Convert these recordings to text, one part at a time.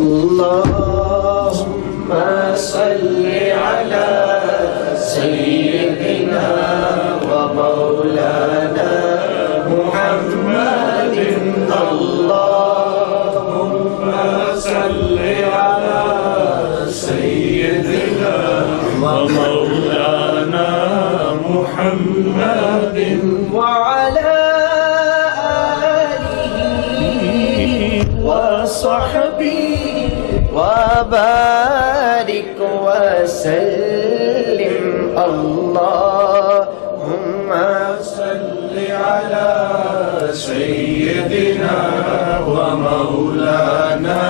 اللهم صل على سيدنا ومولانا محمد اللهم صل على سيدنا ومولانا محمد وعلى وصحبه وبارك وسلم اللهم صل على سيدنا ومولانا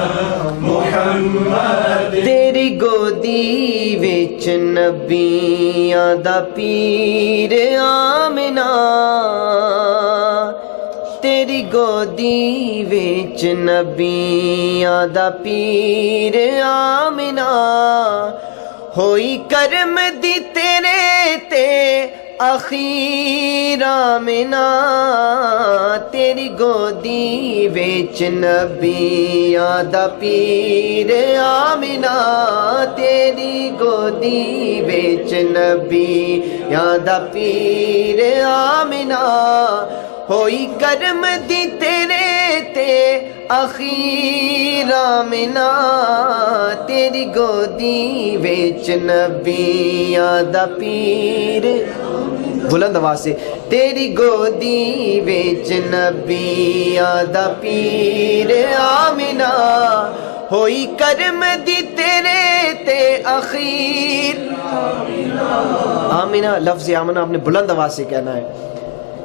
محمد تیری گودی وچ نبیاں دا پیر آمنا تیری گودی وچ نبیاں دا پیر آمنا ہوئی کرم دی تیرے تے اخیر آمنا تیری گودی وچ نبیاں دا پیر آمنا تیری گودی وچ نبیاں دا پیر آمنا ہوئی کرم دی تیرے تے اخیر آمنا تیری گودی وچ نبیاں دا پیر بلند آواز سے تیری گودی وچ نبیاں دا پیر آمنا ہوئی کرم دی تیرے تے اخیر آمنا لفظ آمنا آپ نے بلند آواز سے کہنا ہے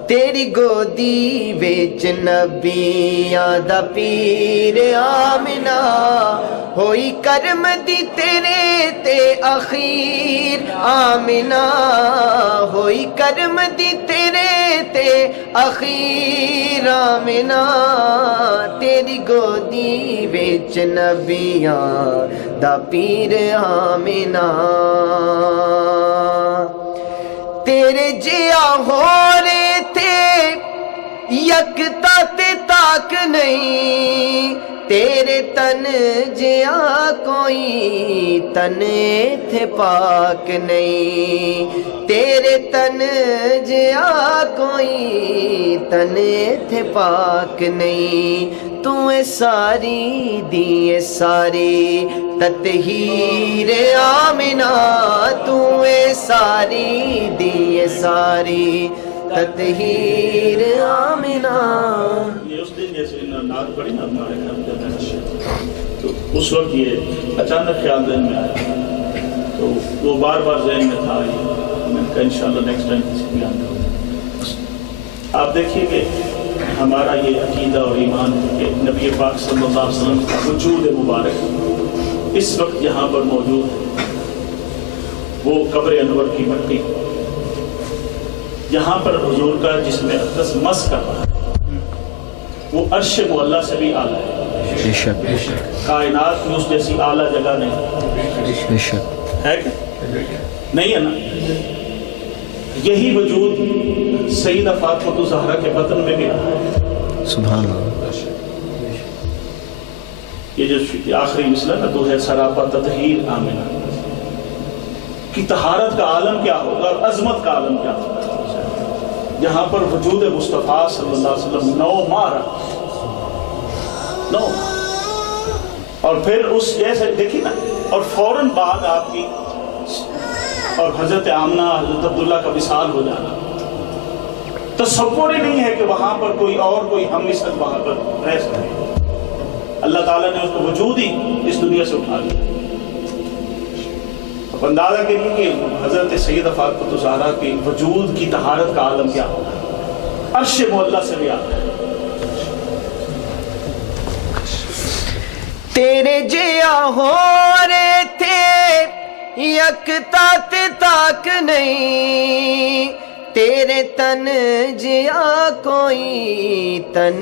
تیری گودی وچ نبیاں دا پیر آمنا ہوئی کرم دی تیرے تے اخیر آمنا ہوئی کرم دی تیرے تے اخیر آمنا تیری گودی وچ نبیاں دا پیر آمنا تیرے جیا ہو رے تھے یکتا تے تاک نہیں تیرے تن جیا کوئی تن تھے پاک نہیں تیرے تن جیا کوئی تن تھے پاک نہیں تو اے ساری دی اے ساری تطہیر آمنا تو اے ساری دی اے ساری تطہیر آمنا یہ اس دن جیسے نعت پڑھی نا ہمارے گھر میں تو اس وقت یہ اچانک خیال ذہن میں آیا تو وہ بار بار ذہن میں تھا میں نے کہا انشاءاللہ نیکسٹ ٹائم کسی بیان کروں آپ دیکھیے کہ ہمارا یہ عقیدہ اور ایمان کہ نبی پاک صلی اللہ علیہ وسلم کا وجود مبارک اس وقت یہاں پر موجود ہے وہ قبر انور کی مٹی یہاں پر حضور کا جس میں اقدس مس کر رہا ہے وہ عرش معلیٰ سے بھی اعلیٰ ہے کائنات میں اس جیسی اعلیٰ جگہ نہیں ہے کہ نہیں ہے نا یہی وجود سیدہ فاطمہ الزہرا کے بطن میں بھی رہا ہے سبحان اللہ یہ جو آخری مسئلہ نا تو ہے سراپا تطہیر آمنہ کہ طہارت کا عالم کیا ہوگا اور عظمت کا عالم کیا ہوگا جہاں پر وجود مصطفیٰ صلی اللہ علیہ وسلم 9 ماہ رہا اور پھر اس جیسے دیکھیں نا اور فوراً بعد آپ کی اور حضرت آمنہ حضرت عبداللہ کا وصال ہو جانا تصور ہی نہیں ہے کہ وہاں پر کوئی اور کوئی ہم مثل وہاں پر رہ سکے اللہ تعالیٰ نے اس کو وجود ہی اس دنیا سے اٹھا لیا اب اندازہ کریے کہ حضرت سیدہ فاطمہ الزہرا کے وجود کی طہارت کا عالم کیا ہوگا عرش معلیٰ سے بھی آتا ہے تیرے جیا ہو رہے تھے یکتا تے تاک نہیں تیرے تن جیا کوئی تن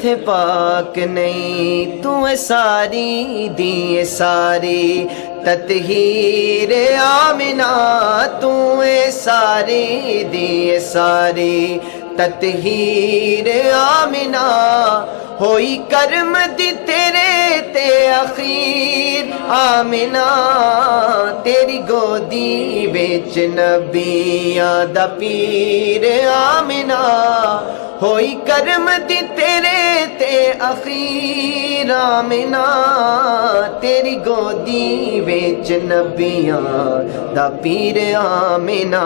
تھے پاک نہیں تو اے ساری دی اے ساری تطہیر آمنا تو اے ساری دی اے ساری تطہیر آمنا ہوئی کرم دی تیرے تے اخیر آمینہ تیری گودی وچ نبیاں دا پیر آمینہ ہوئی کرم دی تیرے تے اخیر آمینہ تیری گودی وچ نبیاں دا پیر آمینہ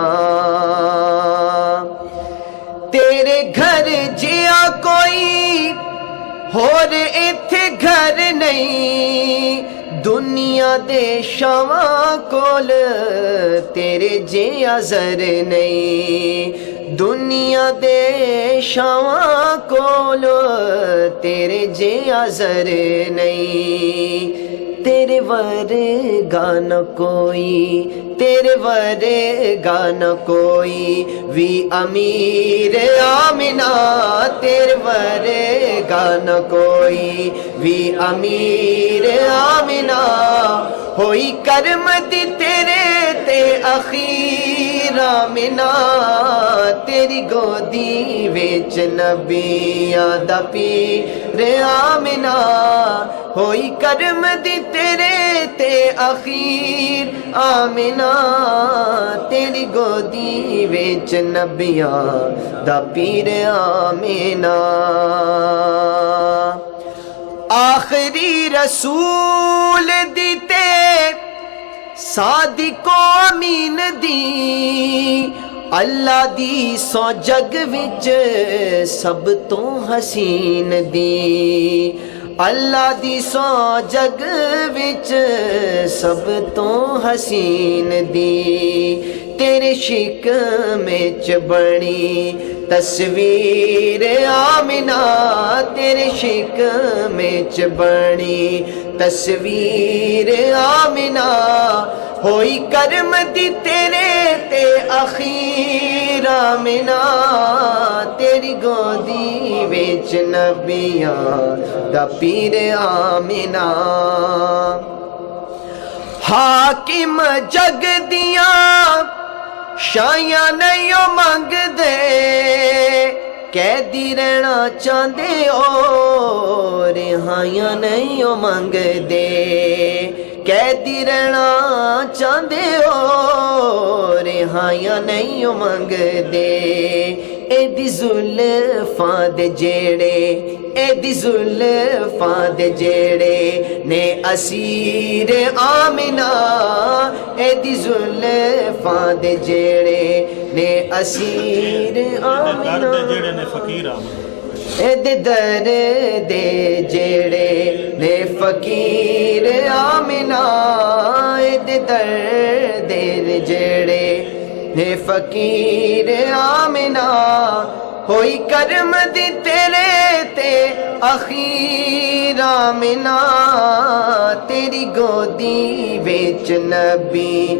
تیرے گھر جیا کوئی ہور ایتھے گھر نہیں دنیا دے شواں کول تیرے جیا زر نہیں دنیا دے شواں کول تیرے جیا زر نہیں تیرے ورگا نہ کوئی تیرے ورگا نہ کوئی وی امیر آمینہ تیرے ورگا نہ کوئی وی امیر آمینہ ہوئی کرم دی تیرے تے اخیر آمینہ تیری گودی وچ نبیاں دا پیر آمینہ ہوئی کرم دی تیرے تے اخیر آمینہ تیری گودی وچ نبیاں دا پیر آمینہ آخری رسول دی تے صادق و امین دی اللہ دی سو جگ وچ سب تو حسین دی اللہ دی سو جگ وچ سب تو حسین دی تیرے شکم وچ بنی تصویر آمینہ تیرے شکم وچ بنی تصویر آمینہ ہوئی کرم دی تیرے تے اخیر آمینہ تیری گودی وچ نبیاں دا پیر آمینہ حاکم جگ دیاں شایاں نہیں منگ دے قیدی رہنا چاہندے او رہائیاں نہیں منگ دے قیدی رہنا چاہندے او رہائیاں نہیں منگ دے ایدی زلفاں دے جیڑے ایدی زلفاں دے جیڑے نے اسیر آمینہ ایدی زلفاں دے جیڑے نے اسیر آمینہ ایدے در دے جیڑے نے فقیر آمینہ ایدے در دے جیڑے نے فقیر آمینہ ہوئی کرم دی تیرے تے اخیر آمینہ تیری گودی وچ نبی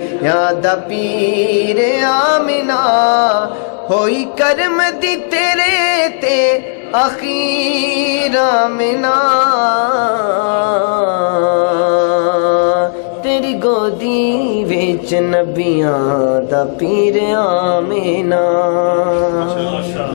دا پیر آمینہ ہوئی کرم دی تیرے تے اخیر آمینہ تیری گودی وچ نبیاں دا پیر آمینہ